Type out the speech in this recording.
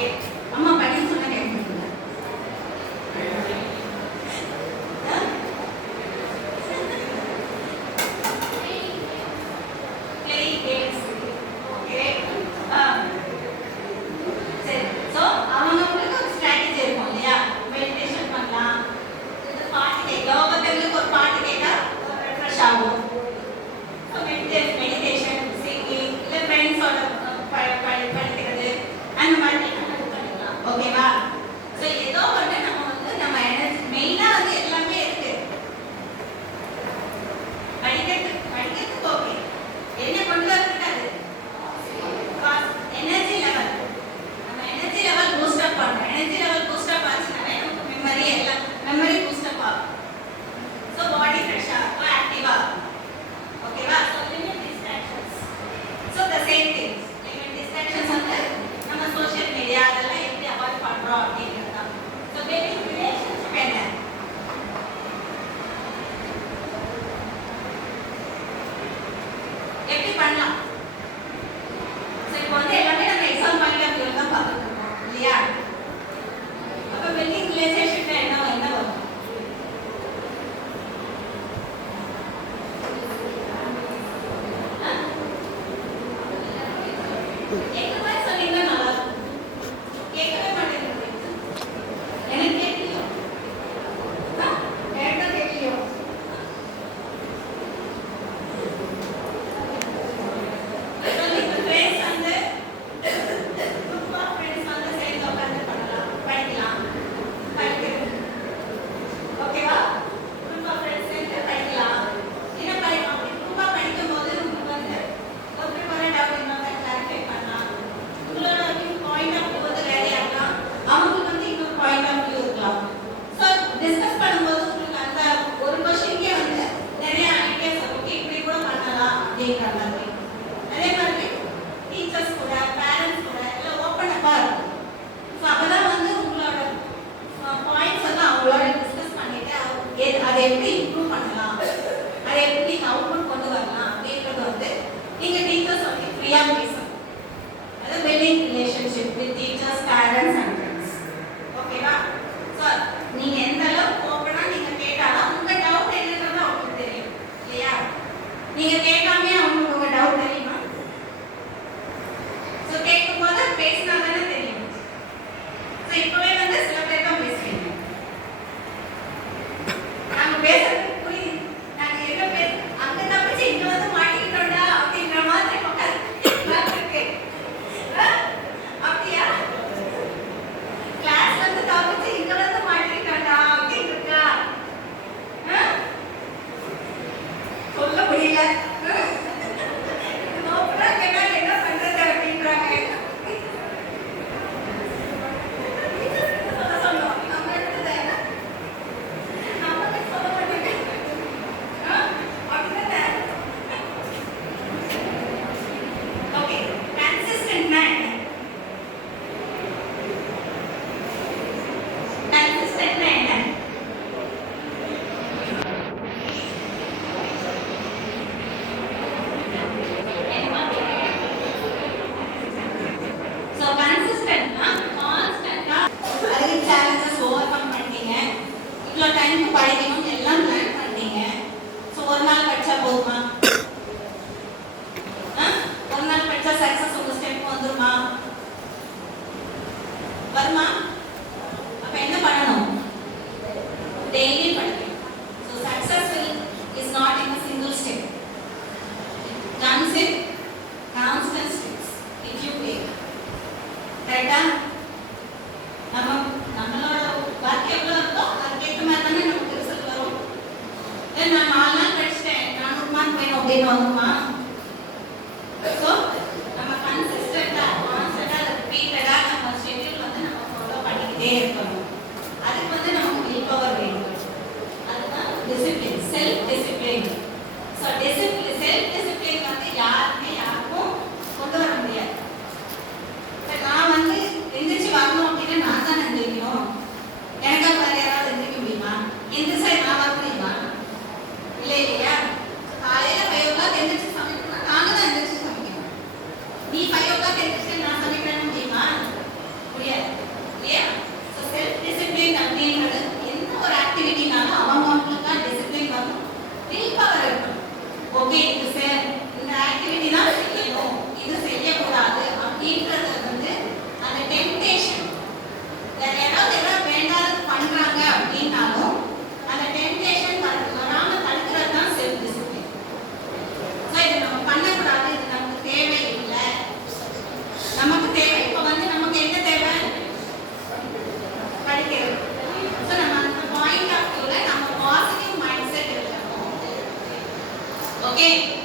ஓகே அம்மா படின்னு சொன்னா கேட்க மாட்டீங்க. ஓகேவா? ஸோ ஏதோ ஒன்று நம்ம வந்து நம்ம எனர்ஜி மெயினாக வந்து எல்லாமே இருக்கு. படிக்கிறதுக்கு ஓகே, என்ன கொண்டு வரதுக்காது எனர்ஜி லெவல். நம்ம எனர்ஜி லெவல் பூஸ்ட் அப் பண்ணுறோம். எனர்ஜி லெவல் பூஸ்ட் அப் ஆச்சுனாலே நமக்கு மெமரி எல்லாம் மெமரி பூஸ்ட் அப் ஆகும். ஸோ பாடி ஃப்ரெஷ்ஷாக இருக்கும், ஆக்டிவாக இருக்கும். ஓகேவா? So limit distractions. So the same things. Limit distractions வந்து நம்ம சோஷியல் மீடியா அதெல்லாம் எப்படி அவாய்ட் பண்ணுறோம் அப்படிங்கிறது தான். ஸோ பேபி ரிலேஷன்ஷிப் என்ன எப்படி பண்ணலாம்? ஸோ இப்போ வந்து எல்லாமே நம்ம எக்ஸாம் பாயிண்ட் ஆஃப் வியூவில் தான் பார்த்துட்டு இருக்கோம் இல்லையா? அப்போ பில்டிங் ரிலேஷன்ஷிப் என்ன வரும்? கேட்கவே சொன்னீங்கன்னா நல்லா இருக்கும். கேட்கவே மாட்டேங்குது. எனக்கு கேட்கலையோ? எனக்கு கேட்கலையோ? ஃப்ரெண்ட்ஸ் வந்து குரூப் ஆஃப் ஃப்ரெண்ட்ஸ் வந்து சேர்ந்து உட்காந்து பண்ணலாம், படிக்கலாம், படிக்கிறது. ஓகேவா? குரூப் ஆஃப் ஃப்ரெண்ட்ஸ் சேர்ந்து படிக்கலாம். என்ன படிக்கலாம்? அப்படி குரூப்பாக படிக்கும் போது உங்களுக்கு வந்து ஒருத்தருக்கு ஒரு டவுட் இன்னொரு கிளாரிஃபை பண்ணலாம். உங்களோட பாயிண்ட் ஆஃப் வியூ வந்து வேறையாக இருக்கலாம், அவங்களுக்கு வந்து இன்னொரு பாயிண்ட் ஆஃப் வியூ இருக்கலாம். ஸோ டிஸ்கஸ் பண்ணும்போது உங்களுக்கு அந்த ஒரு கொஸ்டின்கே வந்து நிறைய ஐடியாஸ் ஓகே இப்படி கூட பண்ணலாம் அப்படிங்கிற மாதிரி. அதே மாதிரி டீச்சர்ஸ் கூட பேரண்ட்ஸ் கூட எல்லாம் ஓப்பன் அப்பாக இருக்கும். ஸோ அப்போதான் வந்து உங்களோட பாயிண்ட்ஸ் வந்து அவங்களோட டிஸ்கஸ் பண்ணிட்டு அதை எப்படி இம்ப்ரூவ் பண்ணலாம், அதை எப்படி நீங்கள் அவுட்புட் கொண்டு வரலாம் அப்படின்றது வந்து நீங்கள் டீச்சர்ஸ் வந்து ஃப்ரீயாக பேசணும். அது building relationship with teachers, parents and friends. ஓகேவா? ஸோ நீங்கள் எந்த அளவுக்கு ஓப்பனாக நீங்கள் கேட்டாலும் உங்கள் டவுட் என்னன்றது அவங்களுக்கு தெரியும் இல்லையா? நீங்கள் கேட்காமே அவங்களுக்கு உங்கள் டவுட் தெரியுமா? ஸோ கேட்கும்போது பேசினா தானே தெரியும். ஸோ இப்போவே வந்து சில பேர் தான் பேசுவீங்க. நாங்கள் பேசுறது புரியுது, நாங்கள் என்ன பேச அங்கே தப்பிச்சு இங்கே வந்து மாட்டிக்கிட்டோம்டா அப்படிங்கிற மாதிரி இருக்கு. அப்படியா? கிளாஸ்ல இருந்து தப்பிச்சு இங்கே வந்து மாட்டிக்கிட்டோம்டா அப்படின்னு இருக்கா? சொல்ல முடியல. என்ன பண்றது அப்படின்றாங்க. சொல்ல நம்ம எடுத்தது என்ன நமக்கு சொல்ல மாட்டேங்க. அப்படிதானே? ஓகே, கன்சிஸ்டன்ட்னா என்ன? கன்சிஸ்டன்ட்னா என்ன? ஸோ கன்சிஸ்டன்ட்னா கான்ஸ்டன்ட்டா அதுக்கு சேலஞ்சஸ் ஓவர் கம் பண்ணீங்க, இவ்வளோ டைமுக்கு படிக்கணும்னு எல்லாம் பிளான் பண்ணீங்க. ஸோ ஒரு நாள் படித்தா போதுமா? ஒரு நாள் படித்தா சக்ஸஸ் உங்கள் ஸ்டெப் வந்துருமா? வருமா? அப்போ என்ன பண்ணணும்? டெய்லி படிக்கணும். So successful is not in a single step. comes in constant steps if you take. கரெக்டா? நம்மளோட ஒர்க் எவ்வளோ இருக்கோ அதுக்கேற்ற மாதிரி தானே நமக்கு ரிசல்ட் வரும். நான் 4 நாள் படிச்சுட்டேன் 400 மார்க் வேணும் அப்படின்னு வந்துமா? ஸோ நம்ம கன்சிஸ்டண்டாக கான்ஸ்டண்டாக ரிப்பீட்டடாக நம்ம ஷெட்யூல் வந்து நம்ம ஃபாலோ ஓகே